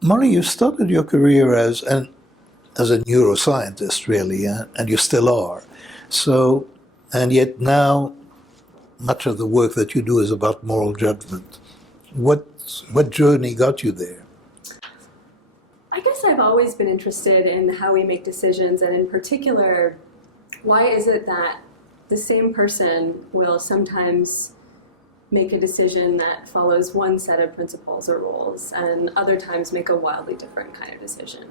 Molly, you started your career as a neuroscientist, really, and you still are. So, and yet now, much of the work that you do is about moral judgment. What journey got you there? I guess I've always been interested in how we make decisions, and in particular, why is it that the same person will sometimes make a decision that follows one set of principles or rules, and other times make a wildly different kind of decision.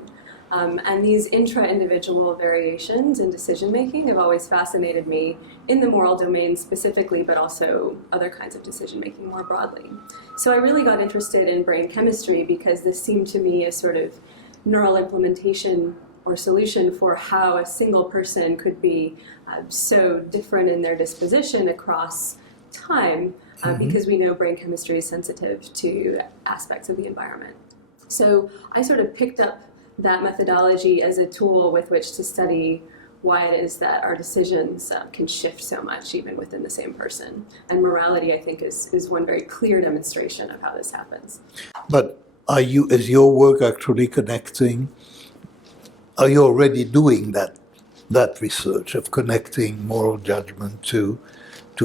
And these intra-individual variations in decision-making have always fascinated me in the moral domain specifically, but also other kinds of decision-making more broadly. So I really got interested in brain chemistry because this seemed to me a sort of neural implementation or solution for how a single person could be so different in their disposition across time, because we know brain chemistry is sensitive to aspects of the environment. So I sort of picked up that methodology as a tool with which to study why it is that our decisions can shift so much even within the same person. And morality, I think, is one very clear demonstration of how this happens. But is your work actually connecting? Are you already doing that research of connecting moral judgment to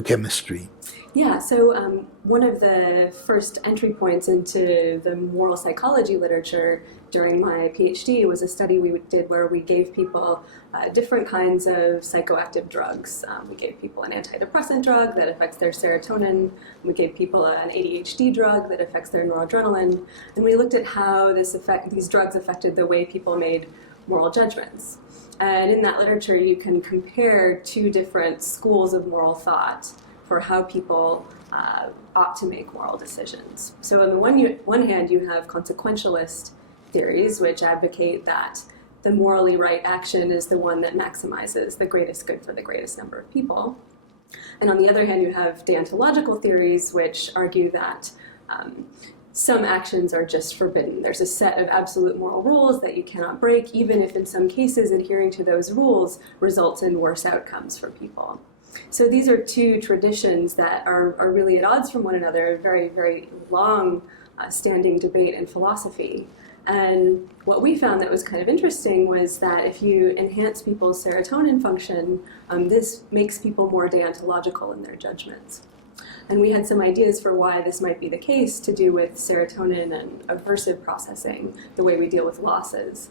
chemistry? Yeah, so one of the first entry points into the moral psychology literature during my PhD was a study we did where we gave people different kinds of psychoactive drugs. We gave people an antidepressant drug that affects their serotonin. We gave people an ADHD drug that affects their noradrenaline. And we looked at how these drugs affected the way people made moral judgments. And in that literature, you can compare two different schools of moral thought for how people ought to make moral decisions. So on the one hand, you have consequentialist theories, which advocate that the morally right action is the one that maximizes the greatest good for the greatest number of people. And on the other hand, you have deontological theories, which argue that some actions are just forbidden. There's a set of absolute moral rules that you cannot break, even if in some cases adhering to those rules results in worse outcomes for people. So these are two traditions that are really at odds from one another, a very, very long standing debate in philosophy. And what we found that was kind of interesting was that if you enhance people's serotonin function, this makes people more deontological in their judgments. And we had some ideas for why this might be the case to do with serotonin and aversive processing, the way we deal with losses.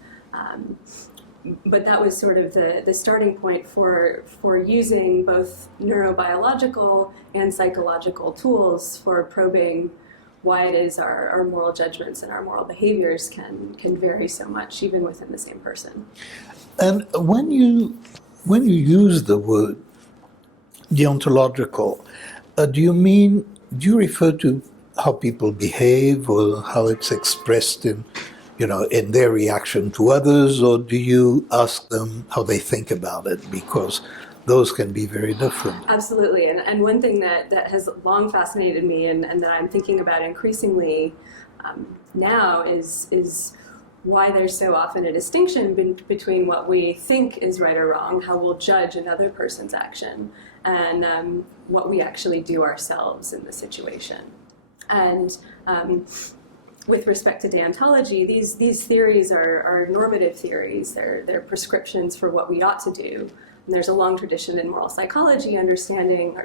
But that was sort of the starting point for using both neurobiological and psychological tools for probing why it is our moral judgments and our moral behaviors can vary so much even within the same person. And when you use the word deontological, do you refer to how people behave or how it's expressed in their reaction to others, or do you ask them how they think about it? Because those can be very different. Absolutely, and one thing that has long fascinated me and that I'm thinking about increasingly now is why there's so often a distinction between what we think is right or wrong, how we'll judge another person's action, and what we actually do ourselves in the situation. And with respect to deontology, these theories are normative theories. They're prescriptions for what we ought to do. And there's a long tradition in moral psychology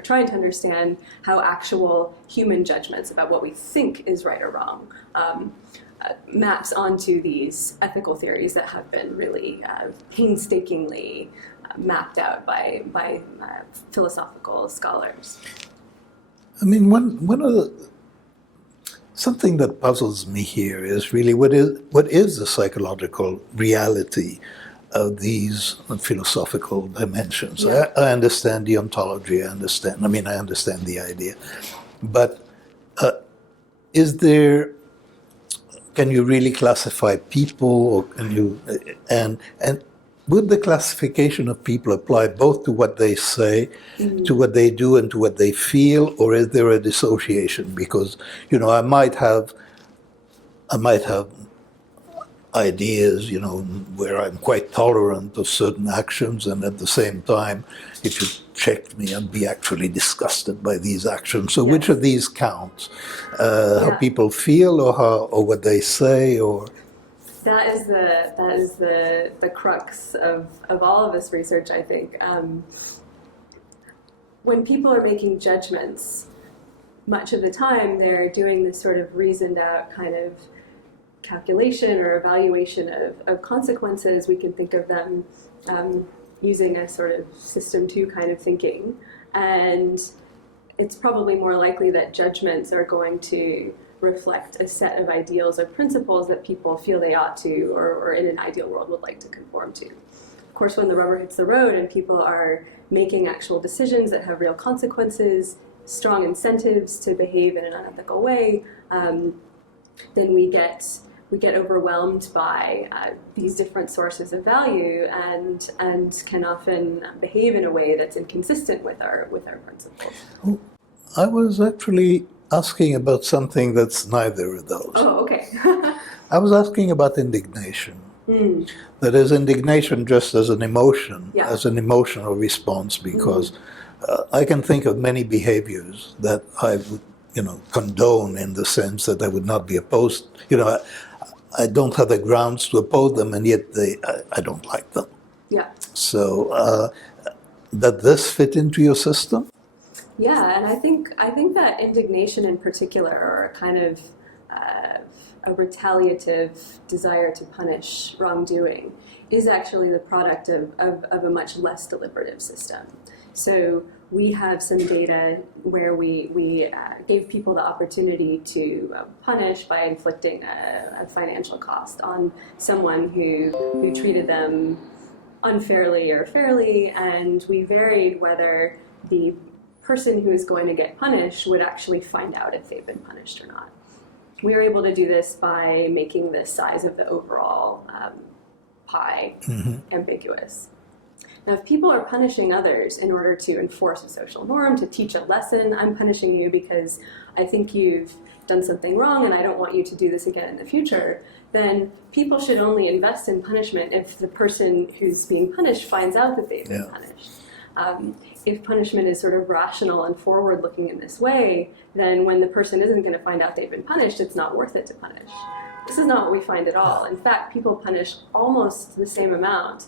trying to understand how actual human judgments about what we think is right or wrong maps onto these ethical theories that have been really painstakingly mapped out by philosophical scholars. I mean, something that puzzles me here is really what is the psychological reality of these philosophical dimensions. Yeah. I understand the ontology, I understand the idea. But can you really classify people, or can you, and would the classification of people apply both to what they say, to what they do, and to what they feel, or is there a dissociation? Because, I might have ideas, where I'm quite tolerant of certain actions, and at the same time, if you checked me, I'd be actually disgusted by these actions. So, which of these counts? How people feel, or what they say, or that is the crux of all of this research, I think. When people are making judgments, much of the time they're doing this sort of reasoned out kind of calculation or evaluation of consequences. We can think of them using a sort of system 2 kind of thinking. And it's probably more likely that judgments are going to reflect a set of ideals or principles that people feel they ought to, or in an ideal world would like to conform to. Of course, when the rubber hits the road and people are making actual decisions that have real consequences, strong incentives to behave in an unethical way, then we get overwhelmed by these different sources of value and can often behave in a way that's inconsistent with our principles. I was actually asking about something that's neither of those. Oh, okay. I was asking about indignation. That is, indignation just as an emotion, as an emotional response, because I can think of many behaviors that I would, condone, in the sense that I would not be opposed. I don't have the grounds to oppose them, and yet I don't like them. Yeah. So, does this fit into your system? Yeah, and I think that indignation in particular, or a kind of a retaliative desire to punish wrongdoing, is actually the product of a much less deliberative system. So we have some data where we gave people the opportunity to punish by inflicting a financial cost on someone who treated them unfairly or fairly, and we varied whether the person who is going to get punished would actually find out if they've been punished or not. We were able to do this by making the size of the overall pie ambiguous. Now, if people are punishing others in order to enforce a social norm, to teach a lesson, I'm punishing you because I think you've done something wrong and I don't want you to do this again in the future, then people should only invest in punishment if the person who's being punished finds out that they've been punished. If punishment is sort of rational and forward-looking in this way, then when the person isn't going to find out they've been punished, it's not worth it to punish. This is not what we find at all. In fact, people punish almost the same amount,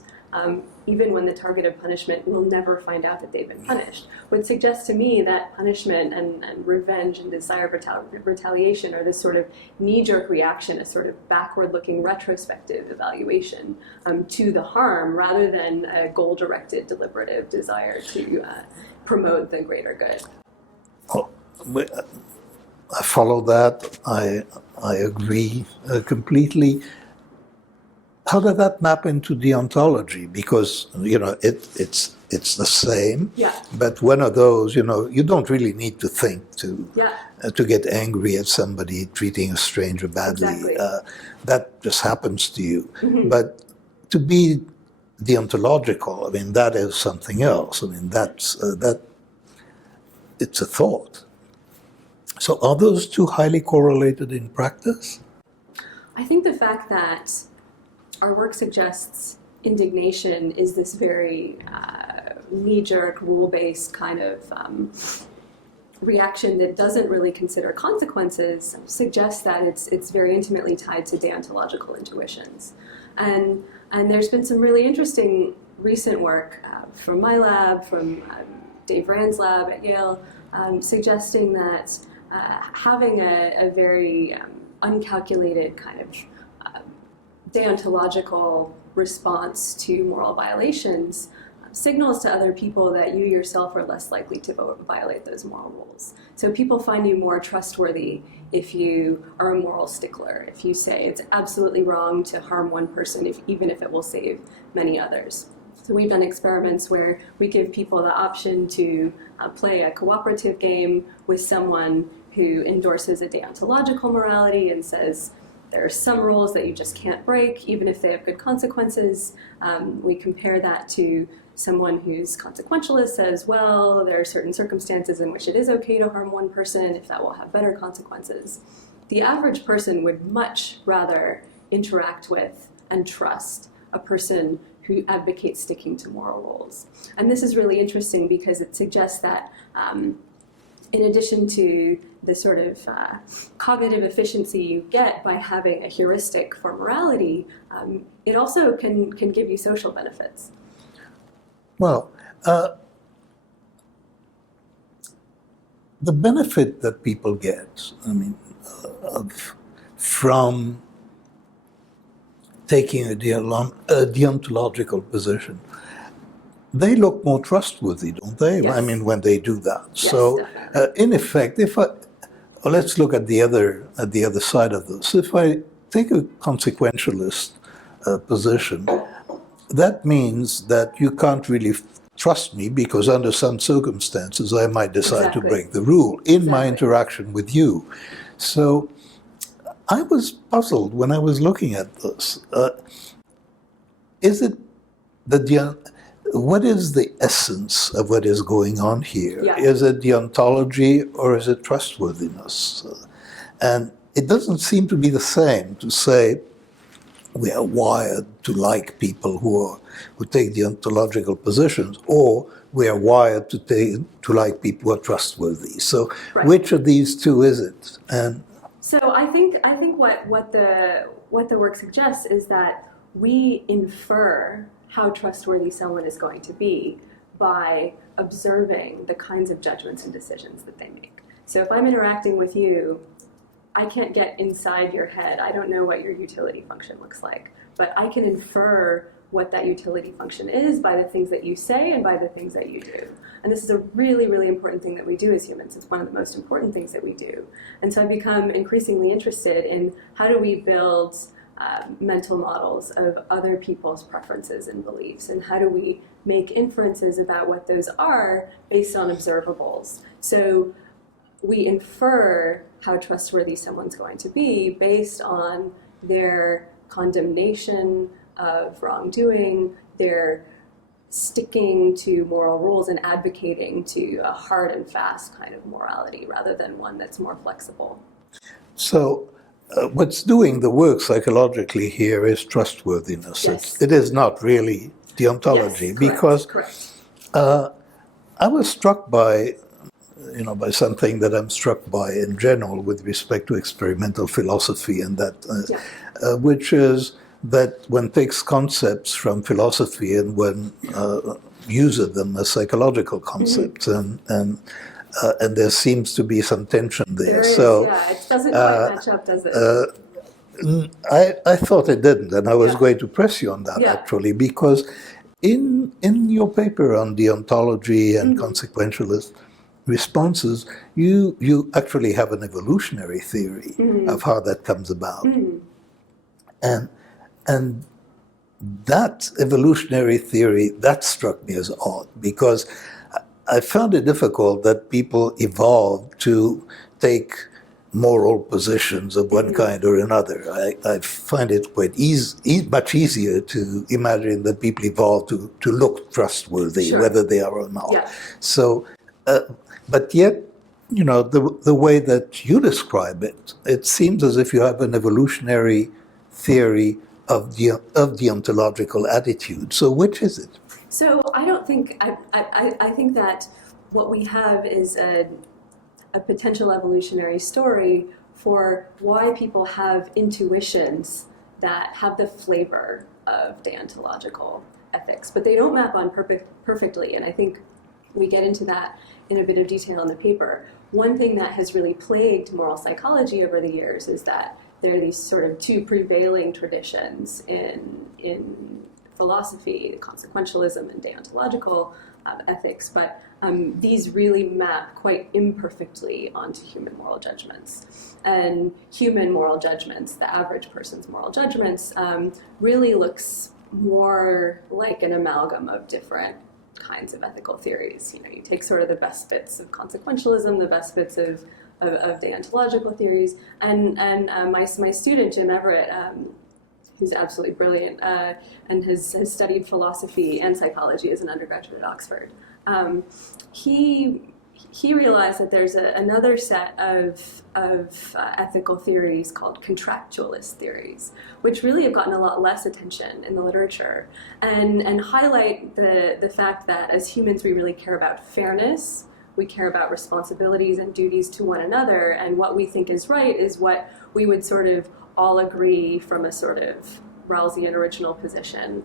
even when the target of punishment will never find out that they've been punished, which suggests to me that punishment and revenge and desire for retaliation are this sort of knee-jerk reaction, a sort of backward-looking retrospective evaluation to the harm, rather than a goal-directed deliberative desire to promote the greater good. Oh, I follow that. I agree completely. How does that map into deontology? Because it's the same. Yeah. But one of those, you don't really need to think to get angry at somebody treating a stranger badly. Exactly. That just happens to you. But to be deontological, that is something else. It's a thought. So are those two highly correlated in practice? I think the fact that our work suggests indignation is this very knee-jerk, rule-based kind of reaction that doesn't really consider consequences suggests that it's very intimately tied to deontological intuitions. And there's been some really interesting recent work from my lab, from Dave Rand's lab at Yale, suggesting that having a very uncalculated kind of deontological response to moral violations signals to other people that you yourself are less likely to violate those moral rules. So people find you more trustworthy if you are a moral stickler, if you say it's absolutely wrong to harm one person, even if it will save many others. So we've done experiments where we give people the option to play a cooperative game with someone who endorses a deontological morality and says, there are some rules that you just can't break, even if they have good consequences. We compare that to someone who's consequentialist, says, well, there are certain circumstances in which it is okay to harm one person if that will have better consequences. The average person would much rather interact with and trust a person who advocates sticking to moral rules. And this is really interesting because it suggests that in addition to the sort of cognitive efficiency you get by having a heuristic for morality, it also can give you social benefits. Well, the benefit that people get, I mean, from taking a deontological position, they look more trustworthy, don't they? Yes. I mean, when they do that. Yes, So, definitely. in effect, let's look at the other side of this. If I take a consequentialist position, that means that you can't really trust me because under some circumstances I might decide to Exactly. break the rule in my Exactly. interaction with you. So I was puzzled when I was looking at this. Is it what is the essence of what is going on here? Yeah. Is it deontology or is it trustworthiness? And it doesn't seem to be the same to say we are wired to like people who take deontological positions, or we are wired to like people who are trustworthy. So, Right. which of these two is it? And So I think what the work suggests is that we infer how trustworthy someone is going to be by observing the kinds of judgments and decisions that they make. So if I'm interacting with you, I can't get inside your head. I don't know what your utility function looks like, but I can infer what that utility function is by the things that you say and by the things that you do. And this is a really, really important thing that we do as humans. It's one of the most important things that we do. And so I've become increasingly interested in how do we build mental models of other people's preferences and beliefs, and how do we make inferences about what those are based on observables. So we infer how trustworthy someone's going to be based on their condemnation of wrongdoing, their sticking to moral rules and advocating to a hard and fast kind of morality rather than one that's more flexible. so, what's doing the work psychologically here is trustworthiness. Yes. It is not really deontology, Yes, correct, because correct. I was struck by something that I'm struck by in general with respect to experimental philosophy, and that, which is that one takes concepts from philosophy and one uses them as psychological concepts, and there seems to be some tension there. There is, So yeah, it doesn't quite match up, does it? I thought it didn't, and I was Yeah. going to press you on that Yeah. actually, because in your paper on deontology and consequentialist responses, you actually have an evolutionary theory of how that comes about, and that evolutionary theory that struck me as odd, because I found it difficult that people evolved to take moral positions of one kind or another. I find it quite much easier to imagine that people evolve to look trustworthy, Sure. whether they are or not. Yeah. So, but yet, the way that you describe it, it seems as if you have an evolutionary theory of deontological attitude. So, which is it? So I don't think, I think that what we have is a potential evolutionary story for why people have intuitions that have the flavor of deontological ethics, but they don't map on perfectly, and I think we get into that in a bit of detail in the paper. One thing that has really plagued moral psychology over the years is that there are these sort of two prevailing traditions in philosophy, consequentialism and deontological ethics, but these really map quite imperfectly onto human moral judgments. And human moral judgments, the average person's moral judgments, really looks more like an amalgam of different kinds of ethical theories. You take sort of the best bits of consequentialism, the best bits of deontological theories, and my student Jim Everett, who's absolutely brilliant and has studied philosophy and psychology as an undergraduate at Oxford. He he realized that there's another set of ethical theories called contractualist theories, which really have gotten a lot less attention in the literature, and highlight the fact that as humans we really care about fairness, we care about responsibilities and duties to one another, and what we think is right is what we would sort of all agree from a sort of Rawlsian original position.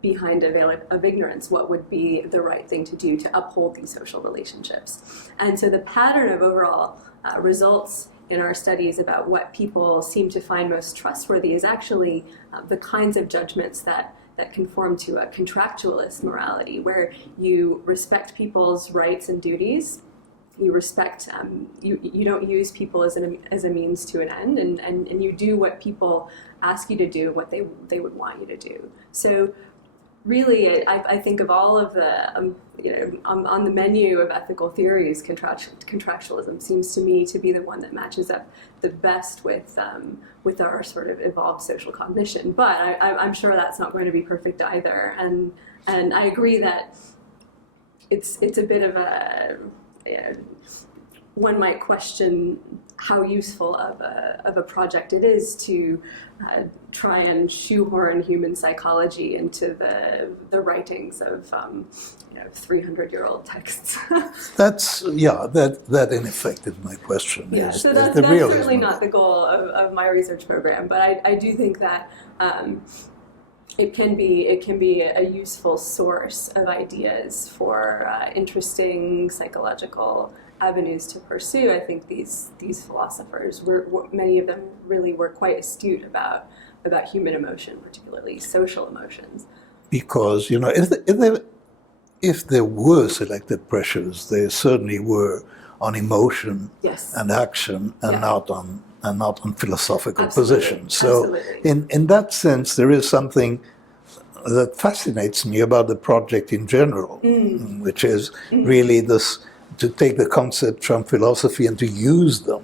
Behind a veil of ignorance, what would be the right thing to do to uphold these social relationships. And so the pattern of overall results in our studies about what people seem to find most trustworthy is actually the kinds of judgments that conform to a contractualist morality, where you respect people's rights and duties. You respect, you don't use people as a means to an end, and you do what people ask you to do, what they would want you to do. So really, I think of all of the, on the menu of ethical theories, contractualism seems to me to be the one that matches up the best with our sort of evolved social cognition. But I'm sure that's not going to be perfect either. And I agree that it's a bit of a, one might question how useful of a project it is to try and shoehorn human psychology into the writings of 300-year-old texts. That in effect is my question. Yeah, is, so that's certainly not the goal of my research program, but I do think that it can be a useful source of ideas for interesting psychological avenues to pursue. I think these philosophers many of them really were quite astute about human emotion, particularly social emotions. Because if there were selected pressures, there certainly were on emotion Yes. and action, and not on philosophical Absolutely. positions. So Absolutely. in that sense, there is something that fascinates me about the project in general, which is really this, to take the concept from philosophy and to use them,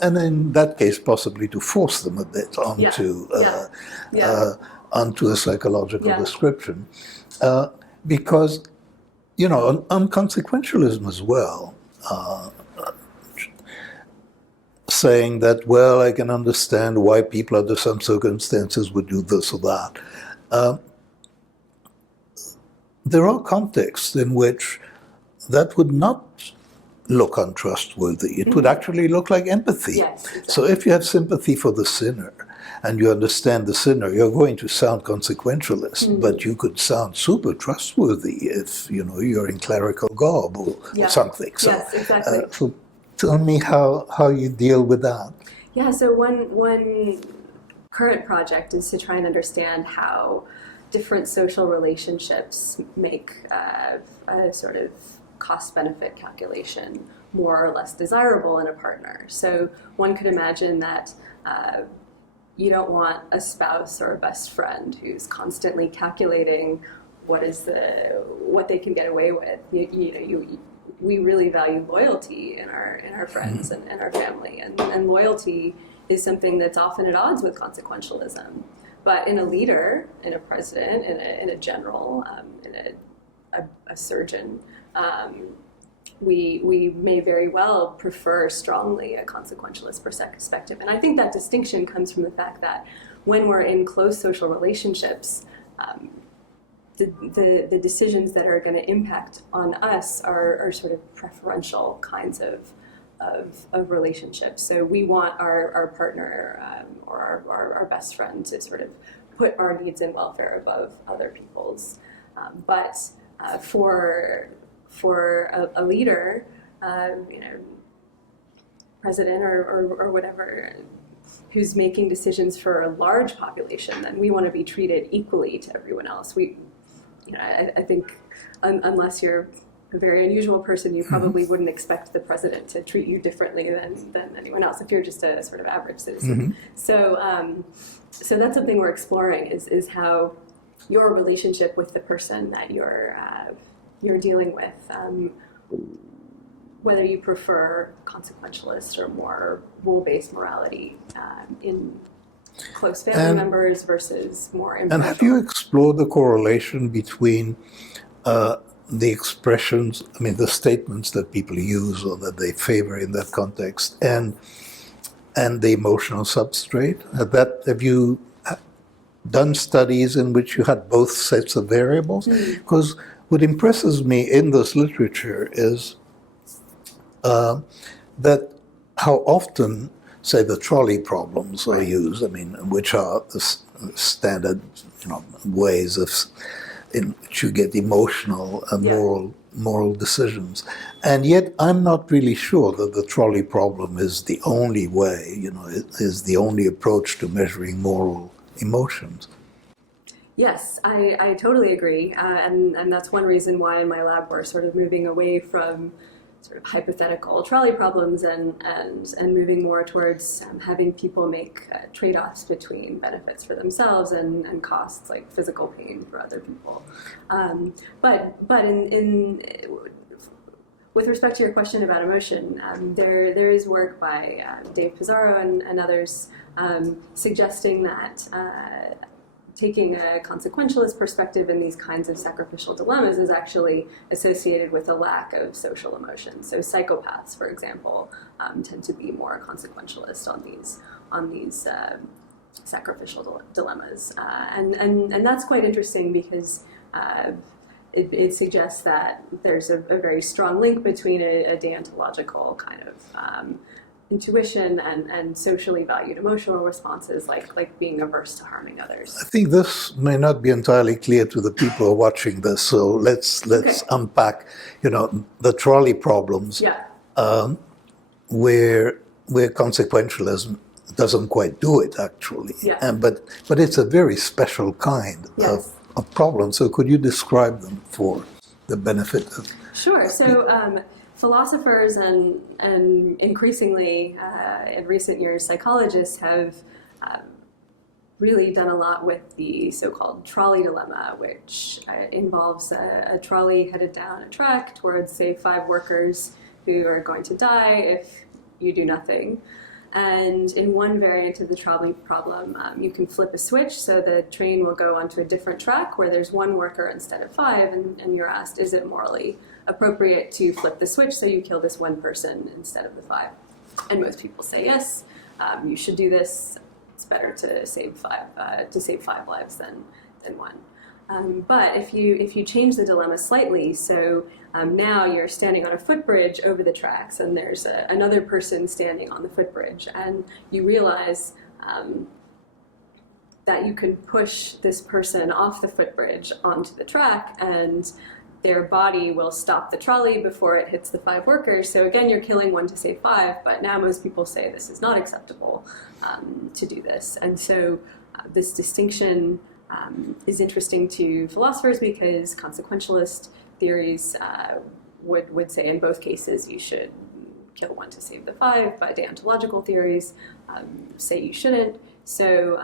and in that case possibly to force them a bit onto a psychological description, because on consequentialism as well, saying that, well, I can understand why people under some circumstances would do this or that. There are contexts in which that would not look untrustworthy. It would actually look like empathy. Yes, exactly. So if you have sympathy for the sinner and you understand the sinner, you're going to sound consequentialist, but you could sound super trustworthy if you're in clerical garb or something. So, yes, exactly. So tell me how you deal with that. Yeah, so one current project is to try and understand how different social relationships make a sort of cost-benefit calculation more or less desirable in a partner. So one could imagine that you don't want a spouse or a best friend who's constantly calculating what they can get away with. We really value loyalty in our friends and our family, and loyalty is something that's often at odds with consequentialism. But in a leader, in a president, in a general, in a surgeon, we may very well prefer strongly a consequentialist perspective. And I think that distinction comes from the fact that when we're in close social relationships, the decisions that are going to impact on us are sort of preferential kinds of relationships. So we want our partner or our best friend to sort of put our needs and welfare above other people's. But for a leader, president or whatever, who's making decisions for a large population, then we want to be treated equally to everyone else. I think unless you're a very unusual person, you probably wouldn't expect the president to treat you differently than anyone else if you're just a sort of average citizen. So that's something we're exploring is how your relationship with the person that you're dealing with, whether you prefer consequentialist or more rule-based morality in close family members versus more impartial. And have you explored the correlation between the expressions, I mean, the statements that people use or that they favor in that context, and the emotional substrate. Have you done studies in which you had both sets of variables? Because what impresses me in this literature is that how often, say, the trolley problems are used, I mean, which are the standard, ways in which you get emotional and moral decisions. And yet I'm not really sure that the trolley problem is the only way, is the only approach to measuring moral emotions. Yes, I totally agree. And that's one reason why in my lab we're sort of moving away from sort of hypothetical trolley problems and moving more towards having people make trade-offs between benefits for themselves and costs like physical pain for other people. But with respect to your question about emotion, there is work by Dave Pizarro and others suggesting that taking a consequentialist perspective in these kinds of sacrificial dilemmas is actually associated with a lack of social emotion. So psychopaths, for example, tend to be more consequentialist on these sacrificial dilemmas, and that's quite interesting because it suggests that there's a very strong link between a deontological kind of intuition and socially valued emotional responses like being averse to harming others. I think this may not be entirely clear to the people who are watching this, so let's unpack, the trolley problems, where consequentialism doesn't quite do it actually, but it's a very special kind of problem. So could you describe them for the benefit of? Sure. So. Philosophers and increasingly in recent years psychologists have really done a lot with the so-called trolley dilemma, which involves a trolley headed down a track towards, say, 5 workers who are going to die if you do nothing. And in one variant of the trolley problem, you can flip a switch so the train will go onto a different track where there's 1 worker instead of 5, and you're asked, is it morally appropriate to flip the switch so you kill this 1 person instead of the 5? And most people say yes, you should do this. It's better to save 5 lives than 1. But if you change the dilemma slightly, so now you're standing on a footbridge over the tracks, and there's another person standing on the footbridge, and you realize that you can push this person off the footbridge onto the track, and their body will stop the trolley before it hits the 5 workers. So again, you're killing 1 to save 5, but now most people say this is not acceptable to do this. And so this distinction is interesting to philosophers because consequentialist theories would say in both cases you should kill 1 to save the 5, but deontological theories say you shouldn't. So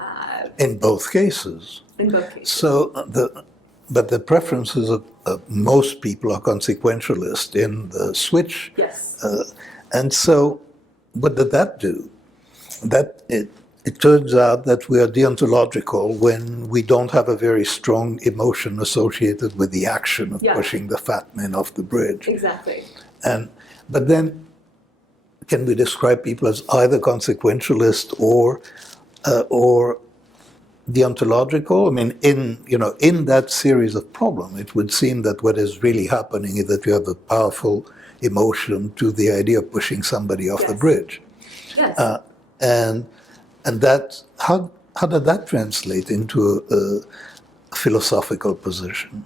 in both cases. In both cases. So but the preferences of most people are consequentialist in the switch. Yes. And so what did that do? That it turns out that we are deontological when we don't have a very strong emotion associated with the action of pushing the fat man off the bridge. Exactly. But then, can we describe people as either consequentialist or deontological? I mean, in that series of problems, it would seem that what is really happening is that you have a powerful emotion to the idea of pushing somebody off the bridge. Yes. And that, how did that translate into a philosophical position?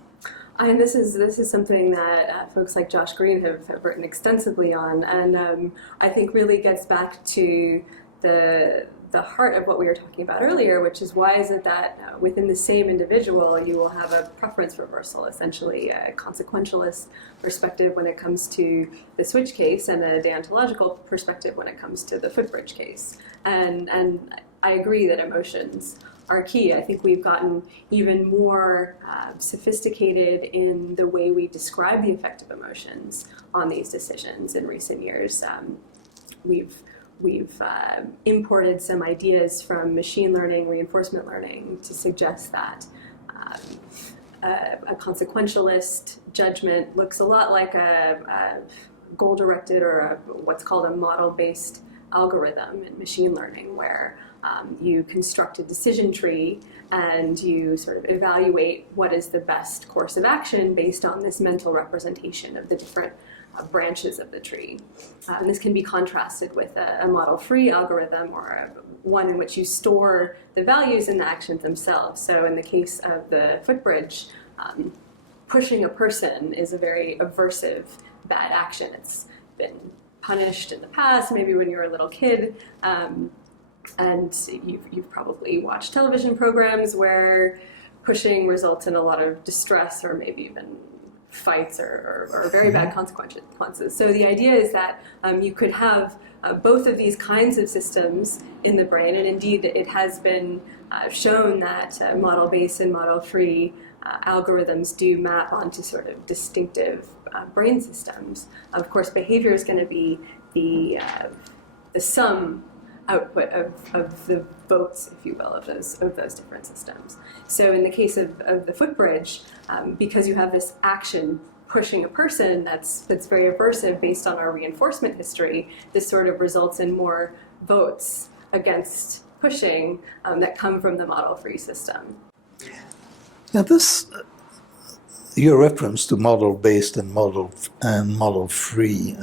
And this is something that folks like Josh Green have written extensively on, and I think really gets back to the heart of what we were talking about earlier, which is why is it that within the same individual you will have a preference reversal, essentially a consequentialist perspective when it comes to the switch case and a deontological perspective when it comes to the footbridge case. And I agree that emotions are key. I think we've gotten even more sophisticated in the way we describe the effect of emotions on these decisions in recent years. We've imported some ideas from machine learning, reinforcement learning, to suggest that a consequentialist judgment looks a lot like a goal-directed or what's called a model-based algorithm in machine learning, where you construct a decision tree and you sort of evaluate what is the best course of action based on this mental representation of the different branches of the tree. And this can be contrasted with a model-free algorithm, or one in which you store the values in the actions themselves. So in the case of the footbridge, pushing a person is a very aversive, bad action. It's been punished in the past, maybe when you were a little kid. And you've probably watched television programs where pushing results in a lot of distress or maybe even fights or very bad consequences. So the idea is that you could have both of these kinds of systems in the brain, and indeed it has been shown that model-based and model-free algorithms do map onto sort of distinctive brain systems. Of course, behavior is going to be the sum output of the votes, if you will, of those different systems. So in the case of the footbridge, because you have this action pushing a person that's very aversive based on our reinforcement history, this sort of results in more votes against pushing that come from the model-free system. Now this, your reference to model-based and model-free,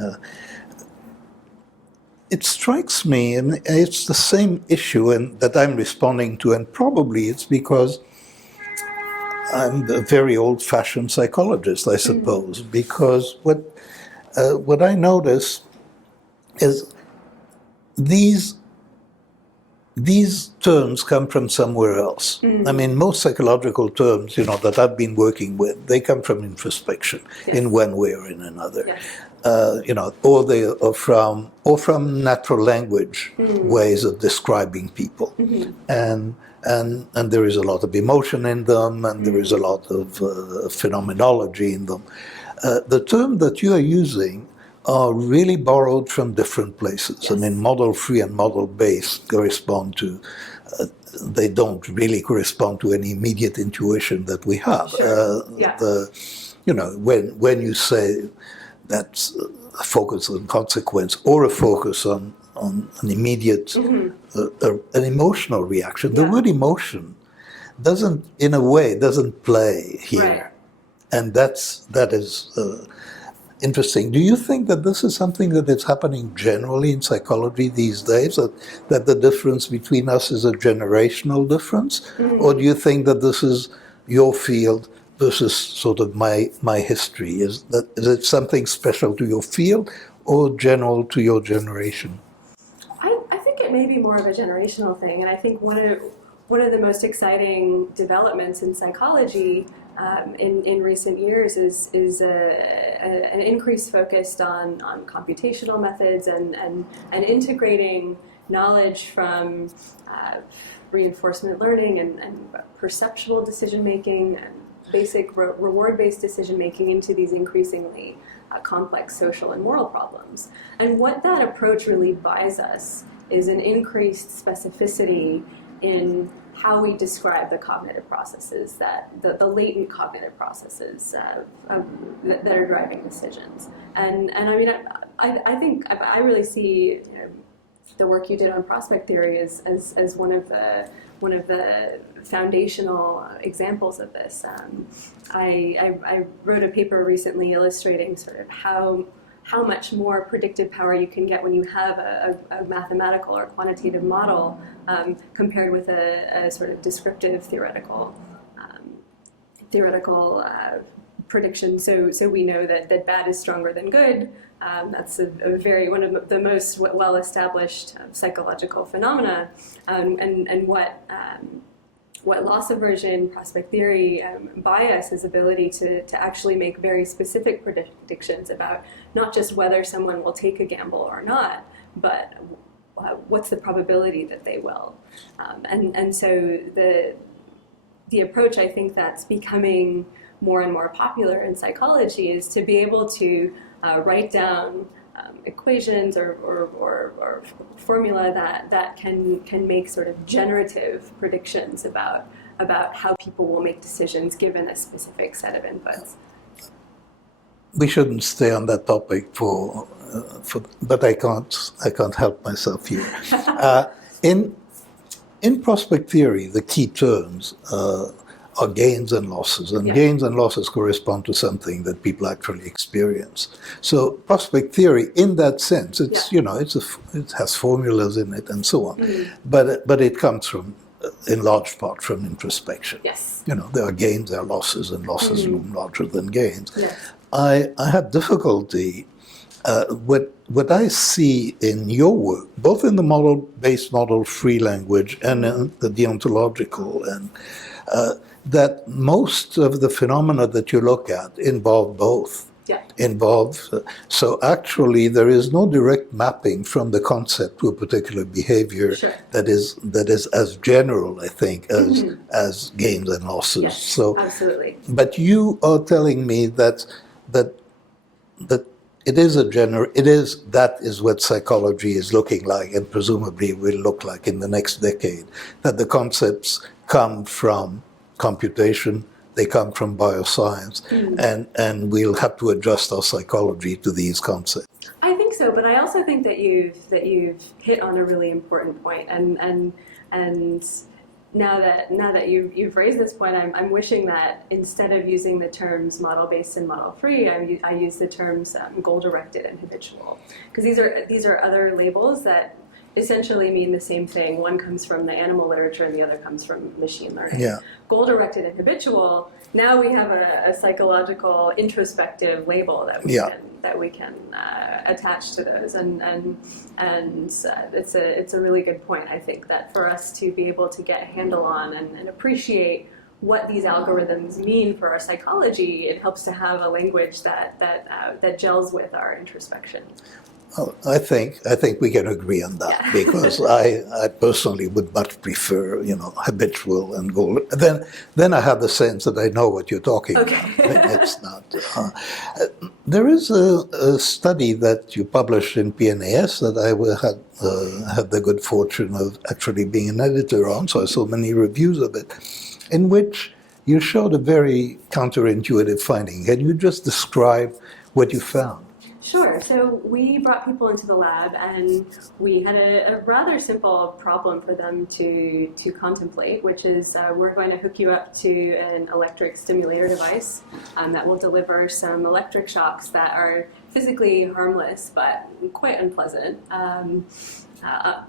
it strikes me, and it's the same issue that I'm responding to, and probably it's because I'm a very old-fashioned psychologist, I suppose, because what I notice is these terms come from somewhere else. I mean, most psychological terms, that I've been working with, they come from introspection in one way or in another. Yes. Or they are from natural language ways of describing people, and there is a lot of emotion in them, and there is a lot of phenomenology in them. The term that you are using are really borrowed from different places. Yes. I mean, model-free and model-based correspond to. They don't really correspond to any immediate intuition that we have. Sure. When you say that's a focus on consequence or a focus on an immediate, an emotional reaction. The word emotion doesn't play here. Right. And that is interesting. Do you think that this is something that is happening generally in psychology these days, that the difference between us is a generational difference? Or do you think that this is your field versus sort of my history? Is it something special to your field or general to your generation? I think it may be more of a generational thing, and I think one of the most exciting developments in psychology in recent years is an increased focus on computational methods and integrating knowledge from reinforcement learning and perceptual decision making and basic reward-based decision-making into these increasingly complex social and moral problems. And what that approach really buys us is an increased specificity in how we describe the cognitive processes, that the latent cognitive processes that are driving decisions. And I mean, I think I really see the work you did on prospect theory as one of the foundational examples of this. I wrote a paper recently illustrating sort of how much more predictive power you can get when you have a mathematical or quantitative model compared with a sort of descriptive theoretical prediction. So we know that bad is stronger than good. That's one of the most well-established psychological phenomena, and what loss aversion, prospect theory buy us is ability to actually make very specific predictions about not just whether someone will take a gamble or not, but what's the probability that they will. And so the approach, I think, that's becoming more and more popular in psychology is to be able to write down equations or formula that can make sort of generative predictions about about how people will make decisions given a specific set of inputs. We shouldn't stay on that topic but I can't help myself here. In prospect theory, the key terms are gains and losses, and gains and losses correspond to something that people actually experience. So prospect theory, in that sense, it's it has formulas in it and so on, but it comes from, in large part, from introspection. Yes. There are gains, there are losses, and losses loom larger than gains. Yes. I have difficulty. What I see in your work, both in the model-based model free language and in the deontological, and that most of the phenomena that you look at involve both. Yeah. So actually there is no direct mapping from the concept to a particular behavior that is as general, I think, as gains and losses. Yes, so absolutely. But you are telling me that it is what psychology is looking like, and presumably will look like in the next decade, that the concepts come from computation, they come from bioscience, and we'll have to adjust our psychology to these concepts. I think so, but I also think that you've hit on a really important point, and now that you've raised this point, I'm wishing that instead of using the terms model-based and model-free, I use the terms goal-directed and habitual, because these are other labels that essentially mean the same thing. One comes from the animal literature and the other comes from machine learning. Yeah. Goal-directed and habitual, now we have a psychological introspective label that we can attach to those, and it's a really good point. I think that for us to be able to get a handle on and appreciate what these algorithms mean for our psychology, it helps to have a language that gels with our introspection. Well, I think we can agree on that, because I personally would much prefer, habitual and goal. Then I have the sense that I know what you're talking about. It's not. There is a study that you published in PNAS that I had the good fortune of actually being an editor on, so I saw many reviews of it, in which you showed a very counterintuitive finding. Can you just describe what you found? Sure. So we brought people into the lab, and we had a rather simple problem for them to contemplate, which is we're going to hook you up to an electric stimulator device that will deliver some electric shocks that are physically harmless but quite unpleasant,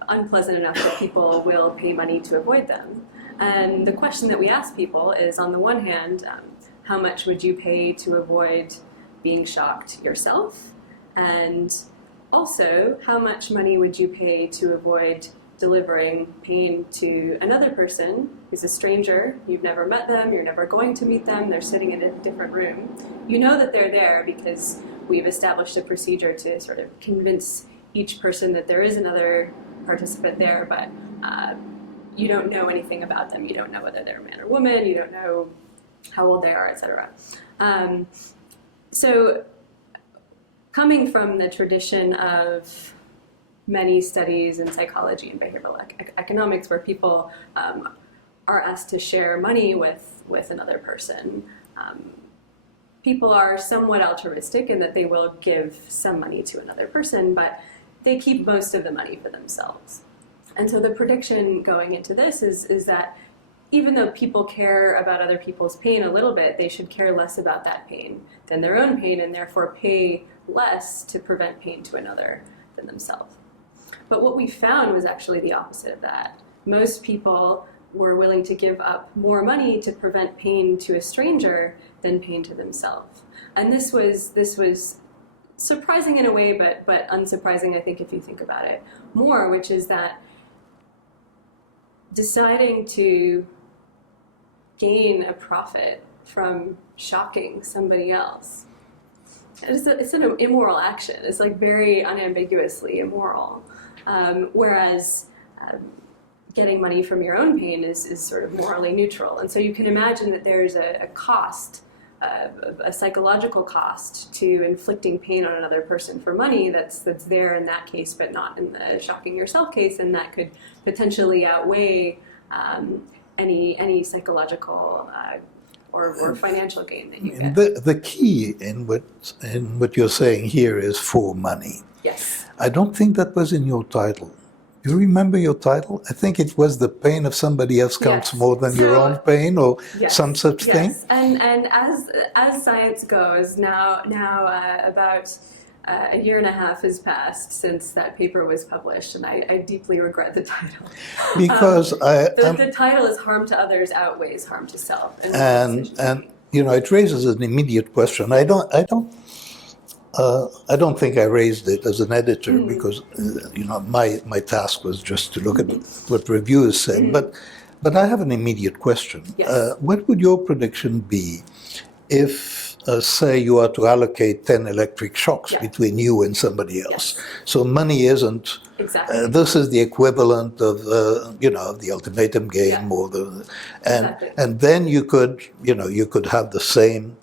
unpleasant enough that people will pay money to avoid them. And the question that we ask people is, on the one hand, how much would you pay to avoid being shocked yourself? And also, how much money would you pay to avoid delivering pain to another person who's a stranger? You've never met them, you're never going to meet them, they're sitting in a different room. You know that they're there because we've established a procedure to sort of convince each person that there is another participant there, but you don't know anything about them. You don't know whether they're a man or woman, you don't know how old they are, etc. So coming from the tradition of many studies in psychology and behavioral economics where people are asked to share money with another person, people are somewhat altruistic in that they will give some money to another person, but they keep most of the money for themselves. And so the prediction going into this is that even though people care about other people's pain a little bit, they should care less about that pain than their own pain, and therefore pay less to prevent pain to another than themselves. But what we found was actually the opposite of that. Most people were willing to give up more money to prevent pain to a stranger than pain to themselves. And this was surprising in a way, but unsurprising, I think, if you think about it more, which is that deciding to gain a profit from shocking somebody else, it's an immoral action. It's like very unambiguously immoral. Whereas getting money from your own pain is sort of morally neutral. And so you can imagine that there's a cost, a psychological cost to inflicting pain on another person for money that's there in that case, but not in the shocking yourself case, and that could potentially outweigh any psychological or financial gain that you get. The key in what you're saying here is for money. Yes. I don't think that was in your title. You remember your title? I think it was "The pain of somebody else counts Yes. more than your own pain," or yes, some such thing. Yes, and as science goes, now about a year and a half has passed since that paper was published, and I deeply regret the title. Because the title is "Harm to Others Outweighs Harm to Self," and it raises an immediate question. I don't think I raised it as an editor because my task was just to look at what reviewers said. But I have an immediate question. Yes. What would your prediction be if, say, you are to allocate 10 electric shocks between you and somebody else? Yes. So money isn't. Exactly. This is the equivalent of the ultimatum game, or and then you could have the same.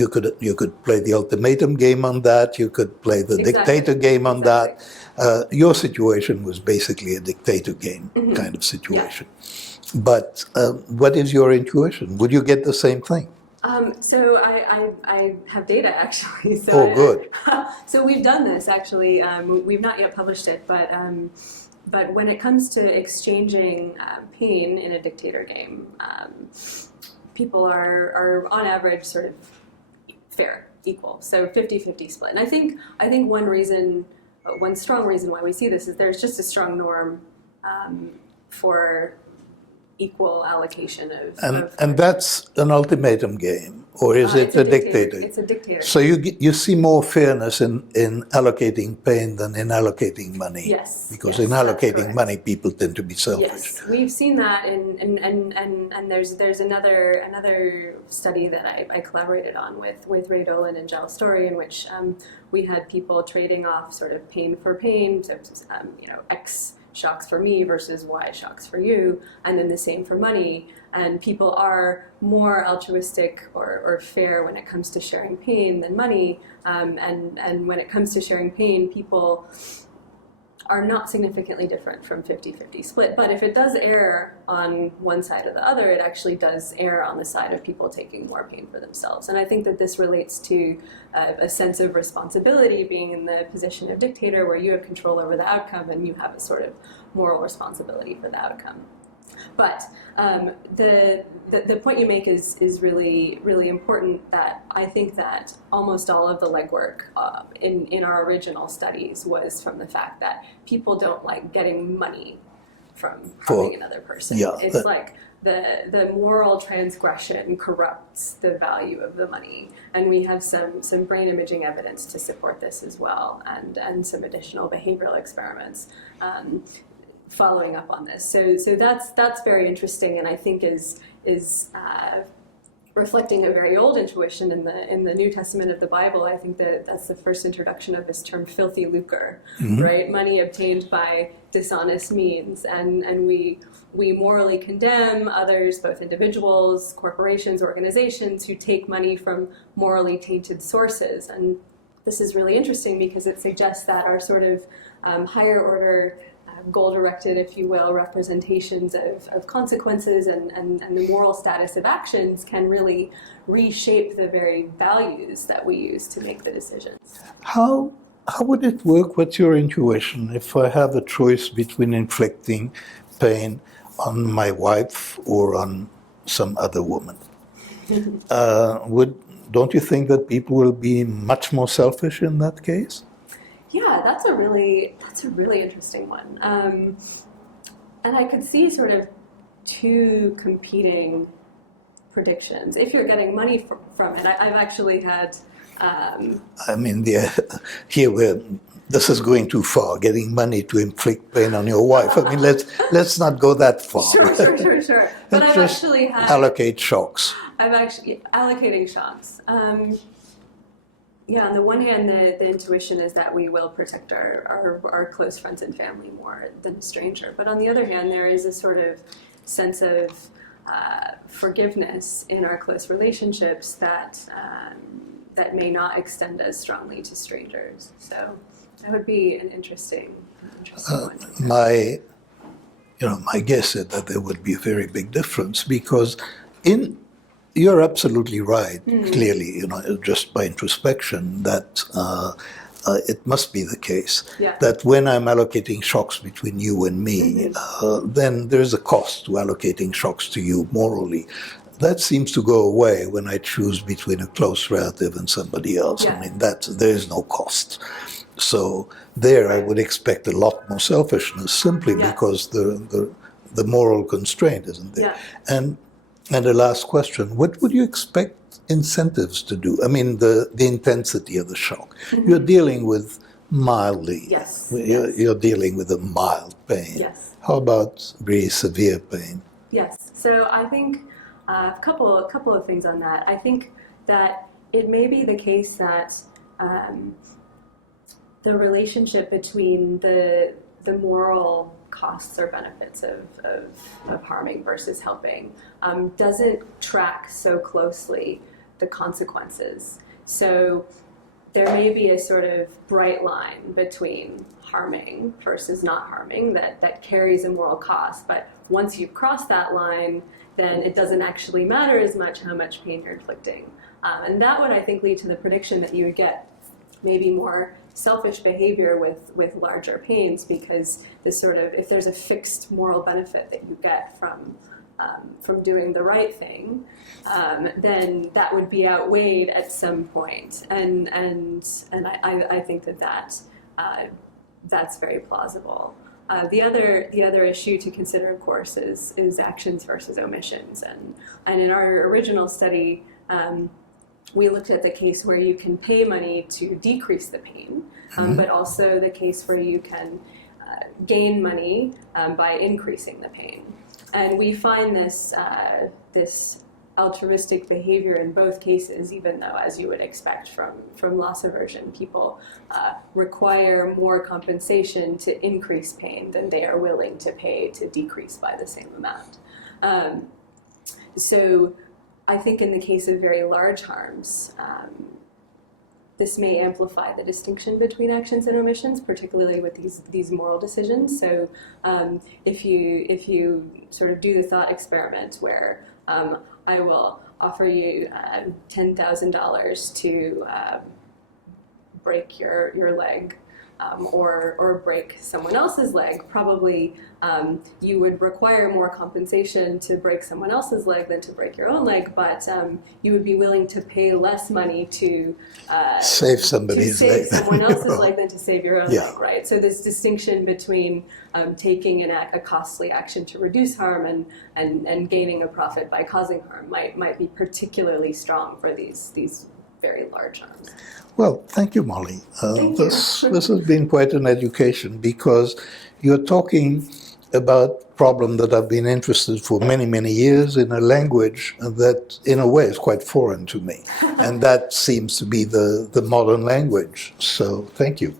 You could play the ultimatum game on that. You could play the dictator game on that. Your situation was basically a dictator game kind of situation. Yeah. But what is your intuition? Would you get the same thing? So I have data actually. So oh, good. So we've done this actually. We've not yet published it, but when it comes to exchanging pain in a dictator game, people are on average sort of fair, equal. So 50-50 split. And I think one strong reason why we see this is there's just a strong norm for equal allocation of and that's an ultimatum game, or is it a dictator? It's a dictator. So you see more fairness in allocating pain than in allocating money. Yes. Because in allocating money, people tend to be selfish. Yes, we've seen that, and there's another study that I collaborated on with Ray Dolan and Giles Story, in which we had people trading off sort of pain for pain, so X shocks for me versus Y shocks for you, and then the same for money. And people are more altruistic or fair when it comes to sharing pain than money. And when it comes to sharing pain, people are not significantly different from 50-50 split. But if it does err on one side or the other, it actually does err on the side of people taking more pain for themselves. And I think that this relates to a sense of responsibility, being in the position of dictator, where you have control over the outcome and you have a sort of moral responsibility for the outcome. But the point you make is really, really important, that I think that almost all of the legwork in our original studies was from the fact that people don't like getting money from harming another person. Yeah, it's like the moral transgression corrupts the value of the money. And we have some brain imaging evidence to support this as well, and some additional behavioral experiments following up on this. So that's very interesting, and I think is reflecting a very old intuition in the New Testament of the Bible. I think that's the first introduction of this term filthy lucre, right? Money obtained by dishonest means, and we morally condemn others, both individuals, corporations, organizations, who take money from morally tainted sources. And this is really interesting because it suggests that our sort of higher order goal-directed, if you will, representations of consequences and the moral status of actions can really reshape the very values that we use to make the decisions. How would it work with your intuition if I have a choice between inflicting pain on my wife or on some other woman? Don't you think that people will be much more selfish in that case? Yeah, that's a really interesting one. And I could see sort of two competing predictions. If you're getting money from it, I've actually had... this is going too far, getting money to inflict pain on your wife. I mean, let's not go that far. Sure. But I've actually had... allocate shocks. I'm actually allocating shocks. Yeah, on the one hand, the intuition is that we will protect our close friends and family more than a stranger. But on the other hand, there is a sort of sense of forgiveness in our close relationships that may not extend as strongly to strangers. So that would be an interesting one. my guess is that there would be a very big difference because you're absolutely right, clearly, just by introspection, that it must be the case that when I'm allocating shocks between you and me, then there's a cost to allocating shocks to you morally. That seems to go away when I choose between a close relative and somebody else. I mean, there is no cost. So there I would expect a lot more selfishness simply because the moral constraint isn't there. And the last question, what would you expect incentives to do? I mean, the intensity of the shock. You're dealing with mildly. You're dealing with a mild pain. How about very severe pain? So I think a couple of things on that. I think that it may be the case that the relationship between the moral costs or benefits of harming versus helping doesn't track so closely the consequences. So there may be a sort of bright line between harming versus not harming that carries a moral cost, but once you've crossed that line, then it doesn't actually matter as much how much pain you're inflicting. And that would, I think, lead to the prediction that you would get maybe more selfish behavior with larger pains, because this sort of, if there's a fixed moral benefit that you get from doing the right thing, then that would be outweighed at some point. And I think that's very plausible. The other issue to consider, of course, is actions versus omissions. And in our original study, we looked at the case where you can pay money to decrease the pain, but also the case where you can gain money by increasing the pain. And we find this altruistic behavior in both cases, even though, as you would expect from loss aversion, people require more compensation to increase pain than they are willing to pay to decrease by the same amount. So I think in the case of very large harms, this may amplify the distinction between actions and omissions, particularly with these moral decisions. So if you sort of do the thought experiment where I will offer you $10,000 to break your leg, or break someone else's leg, probably you would require more compensation to break someone else's leg than to break your own leg, but you would be willing to pay less money to save someone else's leg than to save your own leg, right? So this distinction between taking a costly action to reduce harm and gaining a profit by causing harm might be particularly strong for these very large harms. Well, thank you, Molly. This has been quite an education, because you're talking about problem that I've been interested for many, many years in a language that, in a way, is quite foreign to me. And that seems to be the modern language. So thank you.